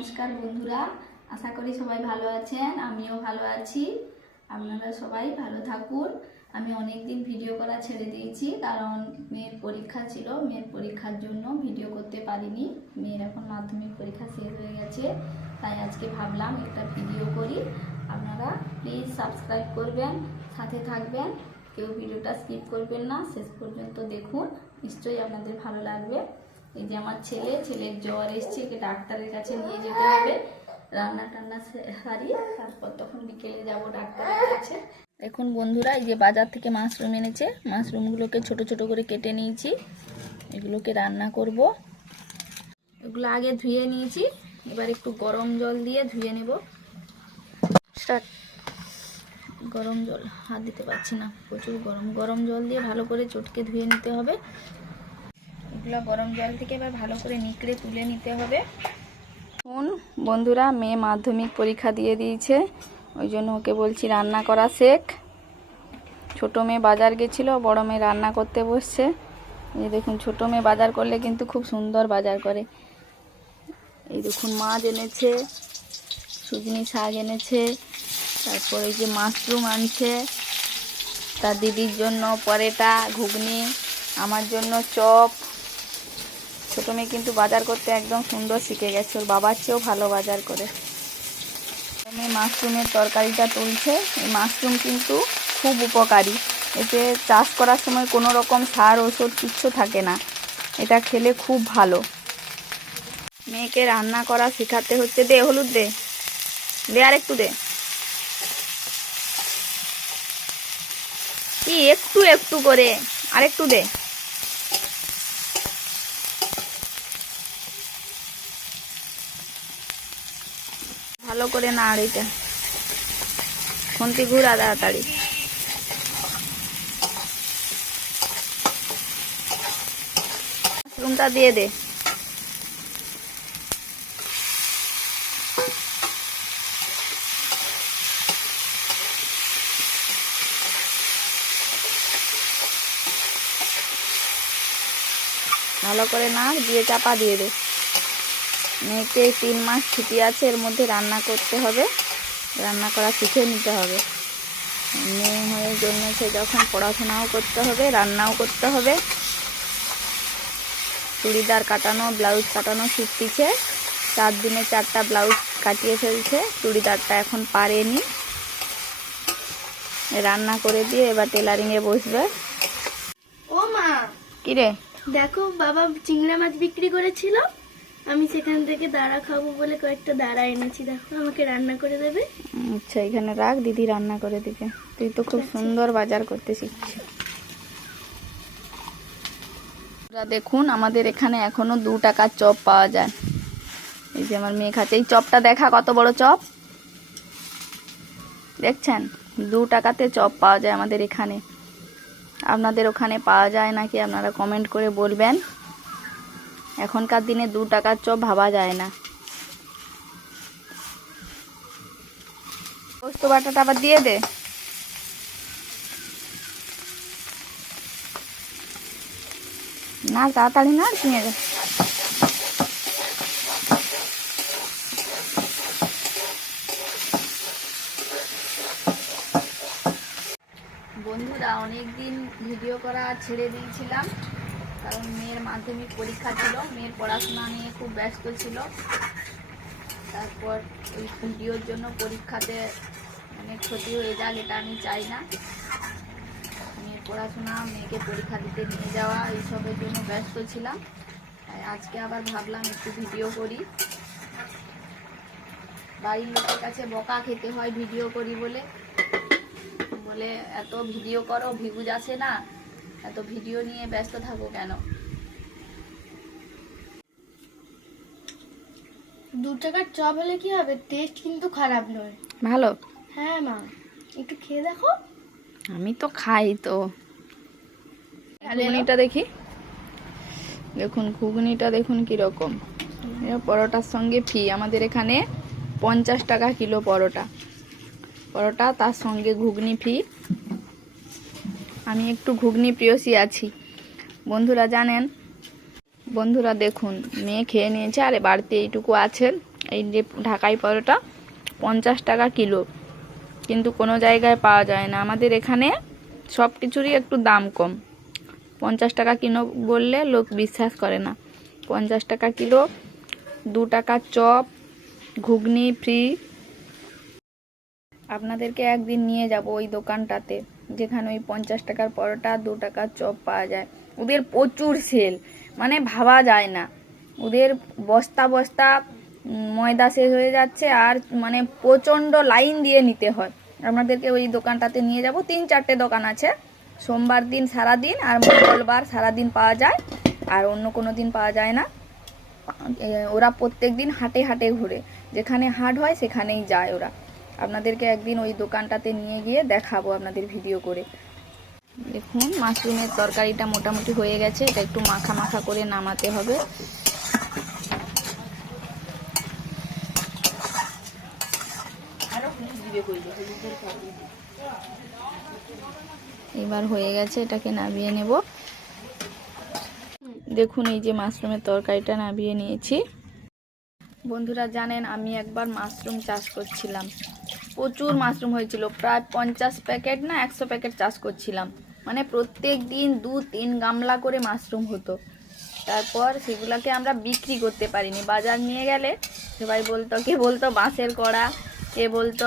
নমস্কার বন্ধুরা, আশা করি সবাই ভালো আছেন, আমিও ভালো আছি। আপনারা সবাই ভালো থাকুন। আমি অনেক দিন ভিডিও করা ছেড়ে দিয়েছি, কারণ মেয়ের পরীক্ষা ছিল, মেয়ের পরীক্ষার জন্য ভিডিও করতে পারিনি। মেয়ের এখন মাধ্যমিক পরীক্ষা শেষ হয়ে গেছে, তাই আজকে ভাবলাম একটা ভিডিও করি। আপনারা প্লিজ সাবস্ক্রাইব করবেন, সাথে থাকবেন। কেউ ভিডিওটা স্কিপ করবেন না, শেষ পর্যন্ত দেখুন, নিশ্চয়ই আপনাদের ভালো লাগবে। এই যে আমার ছেলে, ছেলের জ্বর এসছে, একে ডাক্তারের কাছে নিয়ে যেতে হবে। রান্না টান্না সারিয়ে তারপর তখন বিকেলে যাব ডাক্তারের কাছে। এখন বন্ধুরা, এই যে বাজার থেকে মাশরুম এনেছে, মাশরুমগুলোকে ছোট ছোট করে কেটে নিয়েছি। এগুলোকে রান্না করব। এগুলো আগে ধুয়ে নিয়েছি, এবার একটু গরম জল দিয়ে ধুয়ে নেব। গরম জল, হাত দিতে পারছি না, প্রচুর গরম। গরম জল দিয়ে ভালো করে চটকে ধুয়ে নিতে হবে। এগুলো গরম জল থেকে এবার ভালো করে নিকড়ে তুলে নিতে হবে। শুন বন্ধুরা, মেয়ে মাধ্যমিক পরীক্ষা দিয়ে দিয়েছে। ওই জন্য ওকে বলছি রান্না করা শেখ। ছোটো মেয়ে বাজার গেছিল, বড় মেয়ে রান্না করতে বসছে। এই দেখুন, ছোটো মেয়ে বাজার করলে কিন্তু খুব সুন্দর বাজার করে। এই দেখুন, মাছ এনেছে, সুজনি শাক এনেছে, তারপর যে মাশরুম আনছে। তার দিদির জন্য পরেটা, ঘুগনি, আমার জন্য চপ ছোটো মেয়ে কিন্তু বাজার করতে একদম সুন্দর শিখে গেছে। ওর বাবার চেয়েও ভালো বাজার করে। মেয়ে মাশরুমের তরকারিটা তুলছে। এই মাশরুম কিন্তু খুব উপকারী। এতে চাষ করার সময় কোনো রকম সার, ওষুধ কিচ্ছু থাকে না। এটা খেলে খুব ভালো। মেয়েকে রান্না করা শেখাতে হচ্ছে। দে, হলুদ দে। দে আর একটু দে। কি, একটু একটু করে। আর একটু দে। ভালো করে নাড় এটা। খুন্তি ঘুরা তাড়াতাড়ি। মাশরুমটা দিয়ে দে। ভালো করে নাড়, দিয়ে চাপা দিয়ে দে। মেয়েকে তিন মাস ছুটি আছে এর মধ্যে রান্না করতে হবে। রান্না করা শিখে নিতে হবে। মেয়ে হয়ে জন্মেছে যখন পড়াশোনাও করতে হবে রান্নাও করতে হবে। চুড়িদার কাটানো ব্লাউজ কাটানো শিখতেছে। চার দিনে চারটা ব্লাউজ কাটিয়ে ফেলছে চুড়িদারটা এখন পারেনি। রান্না করে দিয়ে এবার টেলারিংয়ে বসবে। ও মা! কিরে? দেখো বাবা চিংড়া মাছ বিক্রি করেছিল। আমি সেখান থেকে দাঁড়া খাব বলে কয়েকটা দাঁড়া এনেছি দেখো আমাকে রান্না করে দেবে। আচ্ছা এখানে রাখ দিদি রান্না করে দিবে। তুই তো খুব সুন্দর বাজার করতে শিখছিস। দেখুন আমাদের এখানে এখনও দু টাকার চপ পাওয়া যায়। এই যে আমার মেয়ে খাচ্ছে। এই চপটা দেখা কত বড় চপ? দেখছেন? দু টাকাতে চপ পাওয়া যায় আমাদের এখানে। আপনাদের ওখানে পাওয়া যায় নাকি? আপনারা কমেন্ট করে বলবেন। এখনকার দিনে দু টাকার চপ ভাবা যায় না। পোস্ত বাটাটা আবার দিয়ে দে। না, তাড়াতাড়ি না, নিয়ে যা বন্ধুরা অনেক দিন ভিডিও করা ছেড়ে দিয়েছিলাম। কারণ মেয়ের মাধ্যমিক পরীক্ষা ছিল, মেয়ের পড়াশোনা নিয়ে খুব ব্যস্ত ছিল। তারপর ওই ভিডিওর জন্য পরীক্ষাতে অনেক ক্ষতি হয়ে যাক এটা আমি চাই না। মেয়ের পড়াশোনা, মেয়েকে পরীক্ষা দিতে নিয়ে যাওয়া, এইসবের জন্য ব্যস্ত ছিলাম। তাই আজকে আবার ভাবলাম একটু ভিডিও করি। বাড়ির লোকের কাছে বকা খেতে হয় ভিডিও করি বলে। বলে, এত ভিডিও করো ভিউজ আসে না? এত ভিডিও নিয়ে ব্যস্ত থাকো কেন? দু টাকার চপ হলে কি হবে? টেস্ট কিন্তু খারাপ নয়। ভালো? হ্যাঁ মা। একটু খেয়ে দেখো। আমি তো খাই তো। ঘুগনিটা দেখি। দেখুন ঘুগনিটা দেখুন কীরকম। এটা পরোটার সঙ্গে ফি। আমাদের এখানে পঞ্চাশ টাকা কিলো পরোটা। পরোটা তার সঙ্গে ঘুগনি ফি। আমি একটু ঘুগনি প্রিয়সী আছি। বন্ধুরা জানেন, বন্ধুরা দেখুন, মেয়ে খেয়ে নিয়েছে, আরে বাড়িতে এইটুকু আছে। এই যে ঢাকাই পরোটা, পঞ্চাশ টাকা কিলো। কিন্তু কোনো জায়গায় পাওয়া যায় না। আমাদের এখানে সব কিছুরই একটু দাম কম। পঞ্চাশ টাকা কিলো বললে লোক বিশ্বাস করে না। পঞ্চাশ টাকা কিলো, দু টাকা চপ, ঘুগনি, ফ্রি। আপনাদেরকে একদিন নিয়ে যাব ওই দোকানটাতে। যেখানে ওই পঞ্চাশ টাকার পরোটা, দু টাকার চপ পাওয়া যায়। ওদের প্রচুর সেল মানে ভাবা যায় না। ওদের বস্তা বস্তা ময়দা শেষ হয়ে যাচ্ছে আর মানে প্রচণ্ড লাইন দিয়ে নিতে হয়। আপনাদেরকে ওই দোকানটাতে নিয়ে যাব। তিন চারটে দোকান আছে। সোমবার দিন সারা দিন আর মঙ্গলবার সারা দিন পাওয়া যায়। আর অন্য কোনো দিন পাওয়া যায় না। ওরা প্রত্যেক দিন হাটে হাটে ঘুরে। যেখানে হাট হয়, সেখানেই যায় ওরা। আপনাদেরকে একদিন ওই দোকানটাতে নিয়ে গিয়ে দেখাবো আপনাদের ভিডিও করে। দেখুন, মাশরুমের তরকারিটা মোটামুটি হয়ে গেছে। এটা একটু মাখা মাখা করে নামাতে হবে। এবার হয়ে গেছে, এটাকে নামিয়ে নেব। দেখুন, এই যে মাশরুমের তরকারিটা নামিয়ে নিয়েছি। বন্ধুরা, জানেন, আমি একবার মাশরুম চাষ করছিলাম। প্রচুর মাশরুম হয়েছিল। প্রায় পঞ্চাশ প্যাকেট না একশো প্যাকেট চাষ করছিলাম। মানে প্রত্যেক দিন দু তিন গামলা করে মাশরুম হতো। তারপর সেগুলোকে আমরা বিক্রি করতে পারিনি। বাজার নিয়ে গেলে সবাই বলতো, কে বলতো বাঁশের কড়া? কে বলতো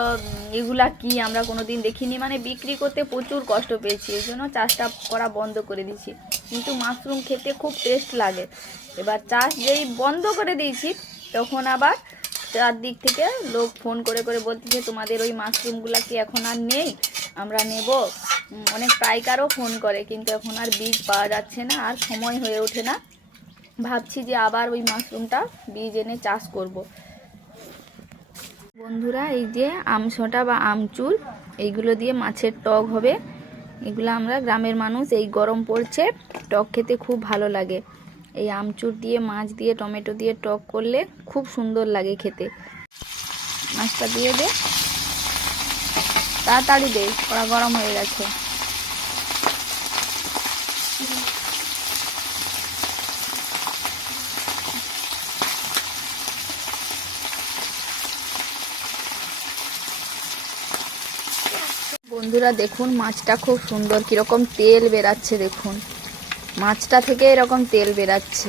এগুলা কি? আমরা কোনো দিন দেখিনি। মানে বিক্রি করতে প্রচুর কষ্ট পেয়েছি। এই জন্য চাষটা করা বন্ধ করে দিয়েছি। কিন্তু মাশরুম খেতে খুব টেস্ট লাগে। এবার চাষ যেই বন্ধ করে দিয়েছি, তখন আবার চারদিক থেকে লোক ফোন করে করে বলতেছে, তোমাদের ওই মাশরুমগুলো কি এখন আর নেই? আমরা নেব। অনেক পাইকারও ফোন করে, কিন্তু এখন আর বীজ পাওয়া যাচ্ছে না, আর সময় হয়ে ওঠে না। ভাবছি যে আবার ওই মাশরুমটা বীজ এনে চাষ করব। বন্ধুরা, এই যে আমশোটা বা আমচুর এইগুলো দিয়ে মাছের টক হবে। এগুলো আমরা গ্রামের মানুষ, এই গরম পড়ছে, টক খেতে খুব ভালো লাগে। এই আমচুর দিয়ে, মাছ দিয়ে, টমেটো দিয়ে টক করলে খুব সুন্দর লাগে খেতে। মাছটা দিয়ে দে। তাড়াতাড়ি দে ওরা গরম হয়ে গেছে। বন্ধুরা দেখুন, মাছটা খুব সুন্দর কীরকম তেল বেরাচ্ছে দেখুন। মাছটা থেকে এরকম তেল বেরাচ্ছে।